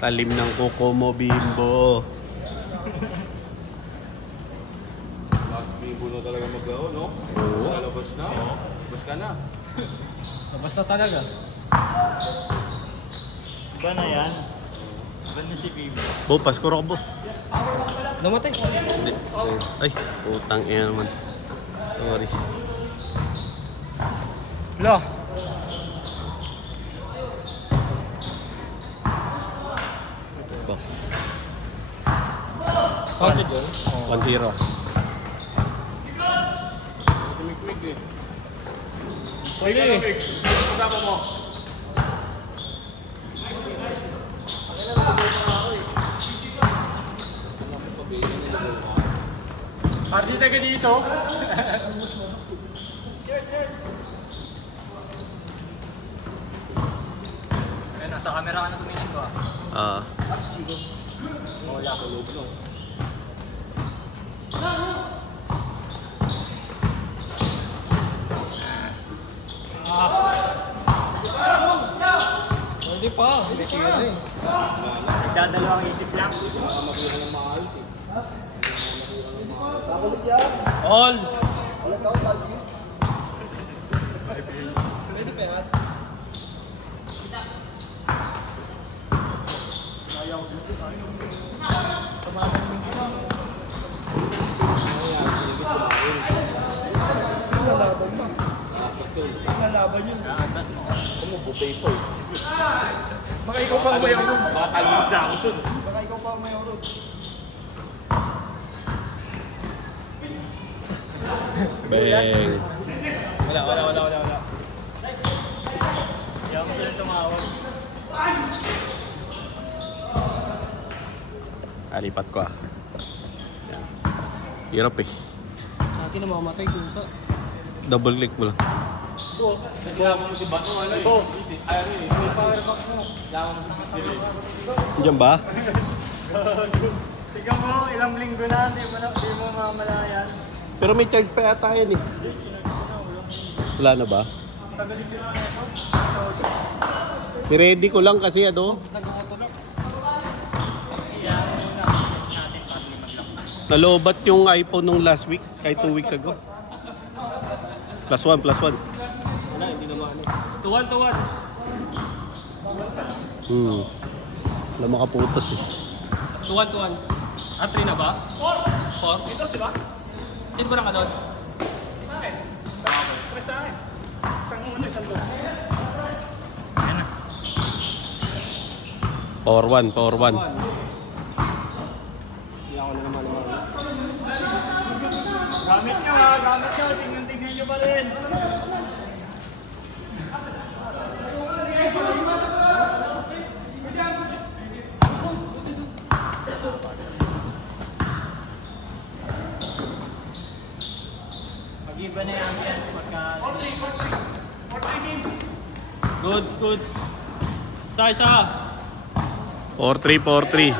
Talim ng kuko mo, Bimbo. Last Bimbo na talaga mag-ao, no? Oo. Lalabas na. Labas ka na. Labas na talaga. Iba na yan. Iba na si Bibi. Bo, Pasko Robo. Namatay. Hindi. Ay, putang ina naman. Sorry. Wala. Bo. Counted yun? 1-0. Tumik-tumik eh. Pwede eh. Kasama mo. Party taga dito. Eh, nasa camera ka na tumingin ko ah. Ah. Wala ko loob no. Pwede pa. Hindi kaya eh. Nagdadalawang isip lang. Makamakuha ng maayos eh. All. Pwede pa yan. Nalaban yun. Ano, butay pa eh. Baka ikaw pa ang mayaw ron. Makatalib na ako dun. Baka ikaw pa ang mayaw ron. Bang. Wala. Kaya mo sila tumawag. Alipat ko ah. Yan. Hirap eh. Sa akin namamatay kusa. Double click mo lang. Kailangan mo si Bato, ano eh. Easy. Ay, ano eh. May power box mo. Kailangan mo si Pixel eh. Diyan ba? Tingnan mo, ilang linggo na, di mo mamalayan. Pero may charge pa yata yan eh. Wala na ba? Tagalit yun na ito. I-ready ko lang kasi ano. Nalobat yung iPhone nung last week, ay 2 weeks ago. +1. Wala, hindi naman ano. 2-1. Wala makaputas eh. 2-1. 3 na ba? 4. Ito, di ba? Sino ba nakados? Sa akin. Pre sa akin. Isang una, isang doon. Ayan na. 4-1. Hindi ako na naman. Gamit nyo ha, gamit nyo. Tingnan nyo pa rin. Mag-iba na yan pagka... Goods. Isa. 4-3.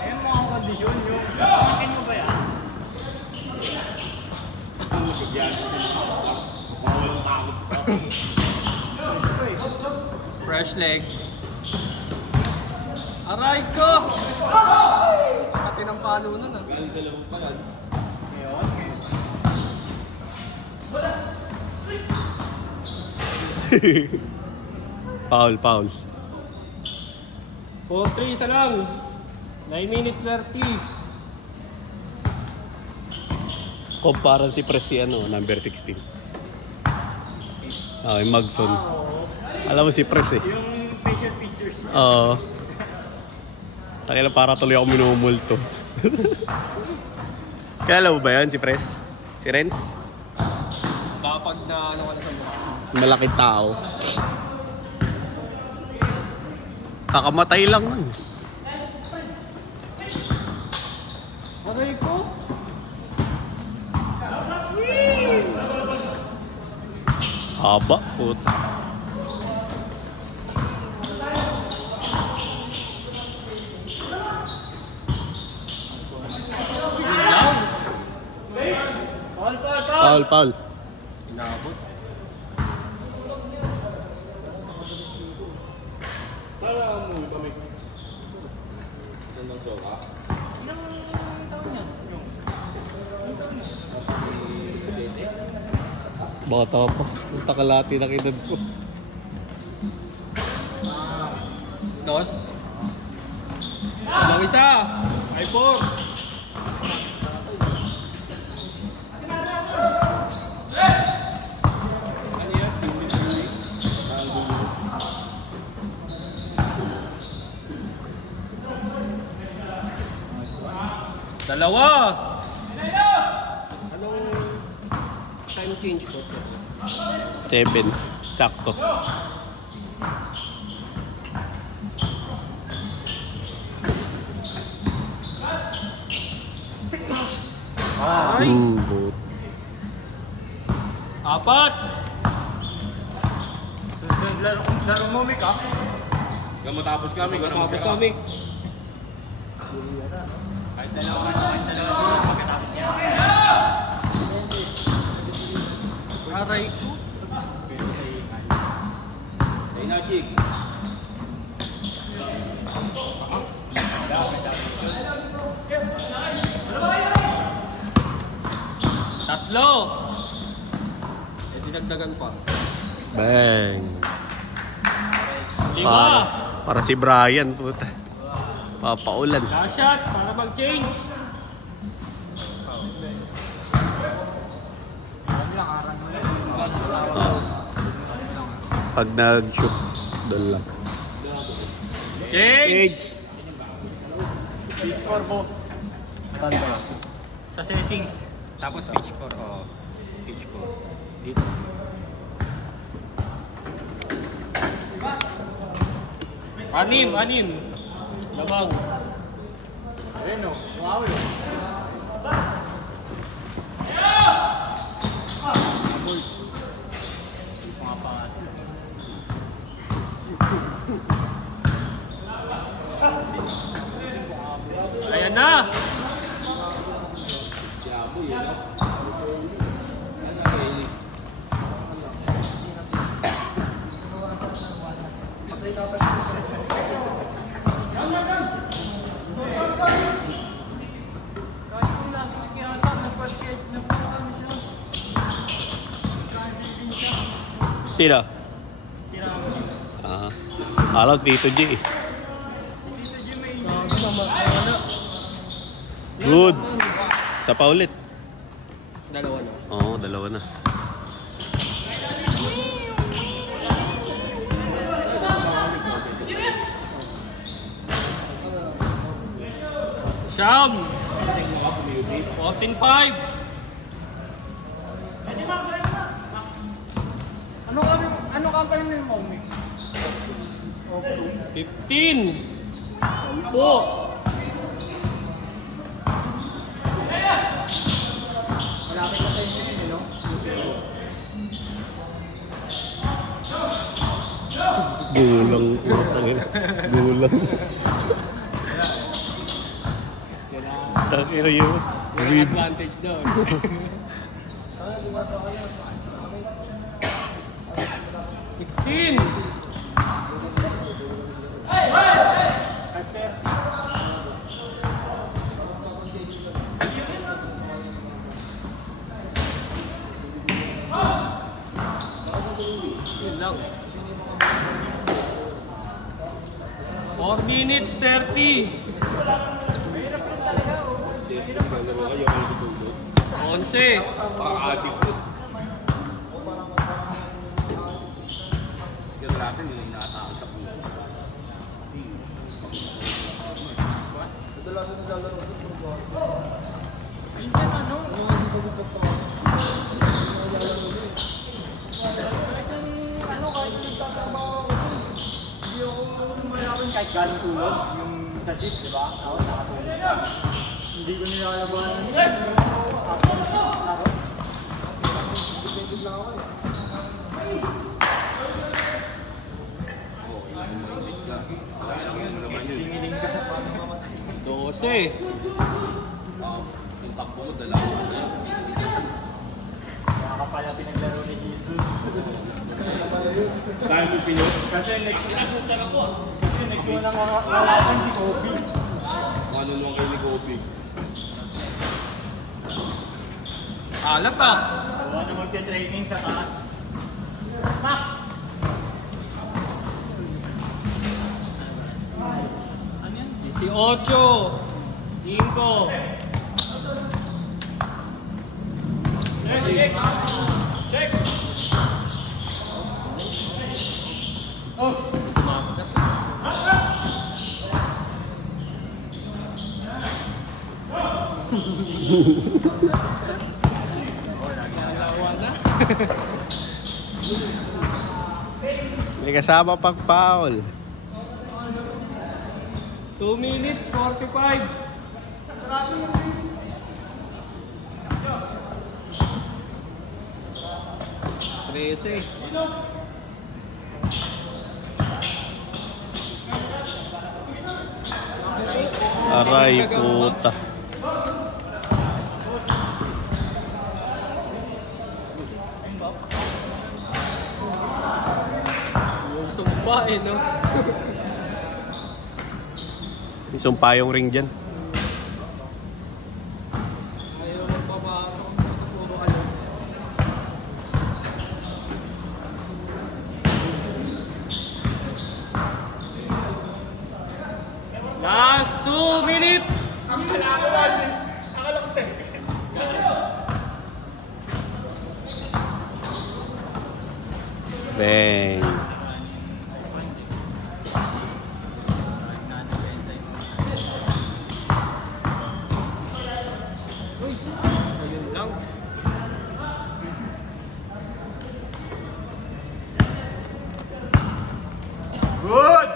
Ayun mga kondisyon yung... Akin mo ba yan? Fresh legs. Aray ko! Pati ng palo nun ah. Galing sa labog pa yan. Foul. 4-3, isa lang. 9 minutes 30. Kumpara si Pres si ano, number 16. Yung Magson. Alam mo si Pres eh. Yung facial features. Oo. Takila para tuloy ako minumulto. Kaya mo ba yan si Pres? Si Renz? Kapag na ano ka na sa mukha. Malaking tao. Kakamatay lang nun. Aray ko! Haba, puta. Foul. Inabot. Bata pa. Punta kalati na kinod ko. Dos. Dalawa isa. Ay po. Dalawa. Anong time change ko? 7. Sakto. Ay. But. Apat. Laro mo, Mick, ha? Hanggang matapos kami. Tapos kami. Kahit dalawa siguro, pagkatapos niya. Aray ko. Sa'yo na, Jig. Tatlo. Eh, dinagdagan pa. Bang. Lima. Para si Brian, puta. Papaulan. Last shot para mag-change. Oh. Pag nag-shoot, doon lang. Change. Score mo. Sa settings. Tapos pitch score. Oo. Pitch score. Dito. Anim. Labang. Ayun o. Wow yun. Ayan na. Sino? Ah. Alam, Tito G. Good. Sa pa ulit. Dalawa na. Oo, dalawa na. Siyam. 14-5. Ano company mo yung Mommy? 15. 10. Malapit na tayo yun, no? Gulang. Gulang. Takira yun. May advantage doon. 16. Yun lang. 4 minutes 30. 11. Paka-addict ko. Yung klase nila inaatake sa puso. Kahit galing tulog, yung sa shift, di ba? Ako nakatulog. Hindi ko nilalabanan. Ako shift, ako. Dependent lang ako eh. Singiling ka. 12. Yung takbo mo, dalawa. Nakakapala pinaglaro ni Jesus. Saan mo sino? Kasi next one ang lalaban si Kobe. Ano naman kayo ni Gobi? Alat ah. Gawa na magte-training sa taas. Pak! 18. 5. Check! Check! Oh! May kasama pang foul. 2 minutes, 45. Trece. Aray, puta. Yung sumpa eh, no? May sumpa yung ring dyan. Ayaw magpapasok. Puro ano. Last 2 minutes! Ang kalakawal! Akalak second. Bang. Ayun lang. Good!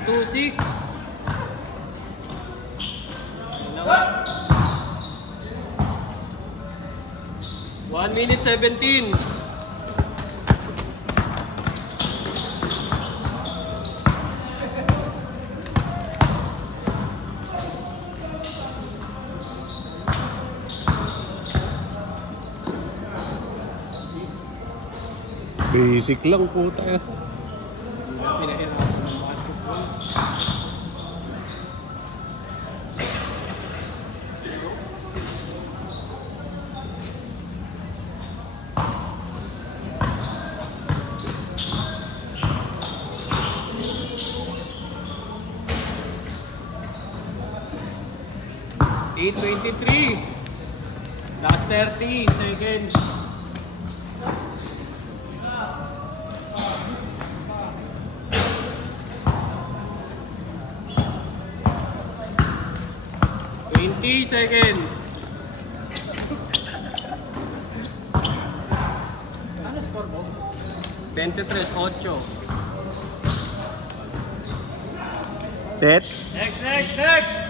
Two six. 1 minute 17. Basic lang po tayo. Pinahirapan ng basketball. .23. Last 30 seconds. Seconds. Ano score mo? 23-8. Set. Next.